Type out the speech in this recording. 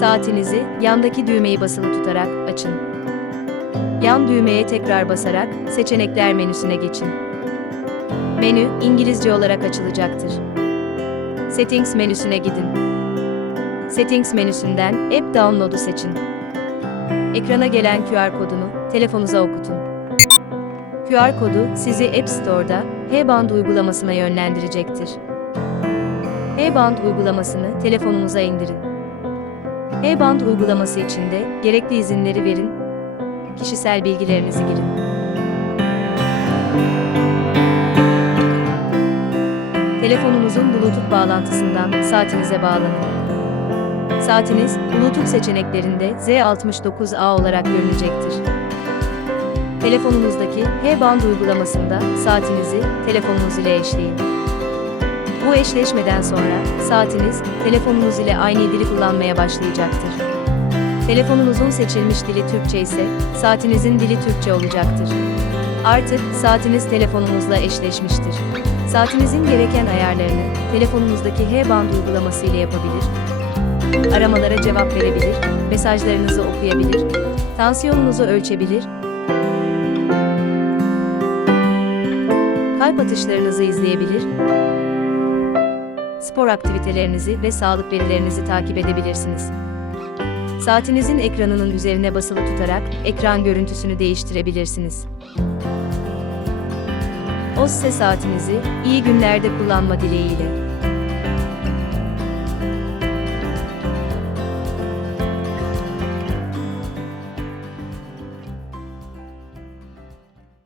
Saatinizi yandaki düğmeyi basılı tutarak açın. Yan düğmeye tekrar basarak seçenekler menüsüne geçin. Menü İngilizce olarak açılacaktır. Settings menüsüne gidin. Settings menüsünden App Download'u seçin. Ekrana gelen QR kodunu telefonunuza okutun. QR kodu sizi App Store'da H-Band uygulamasına yönlendirecektir. H-Band uygulamasını telefonunuza indirin. H-Band uygulaması içinde gerekli izinleri verin, kişisel bilgilerinizi girin. Telefonunuzun Bluetooth bağlantısından saatinize bağlanın. Saatiniz Bluetooth seçeneklerinde Z69A olarak görünecektir. Telefonunuzdaki H-Band uygulamasında saatinizi telefonunuz ile eşleyin. Bu eşleşmeden sonra saatiniz telefonunuz ile aynı dili kullanmaya başlayacaktır. Telefonunuzun seçilmiş dili Türkçe ise saatinizin dili Türkçe olacaktır. Artık saatiniz telefonunuzla eşleşmiştir. Saatinizin gereken ayarlarını telefonunuzdaki H-Band uygulaması ile yapabilir, aramalara cevap verebilir, mesajlarınızı okuyabilir, tansiyonunuzu ölçebilir, kalp atışlarınızı izleyebilir, spor aktivitelerinizi ve sağlık verilerinizi takip edebilirsiniz. Saatinizin ekranının üzerine basılı tutarak ekran görüntüsünü değiştirebilirsiniz. OSSE saatinizi iyi günlerde kullanma dileğiyle.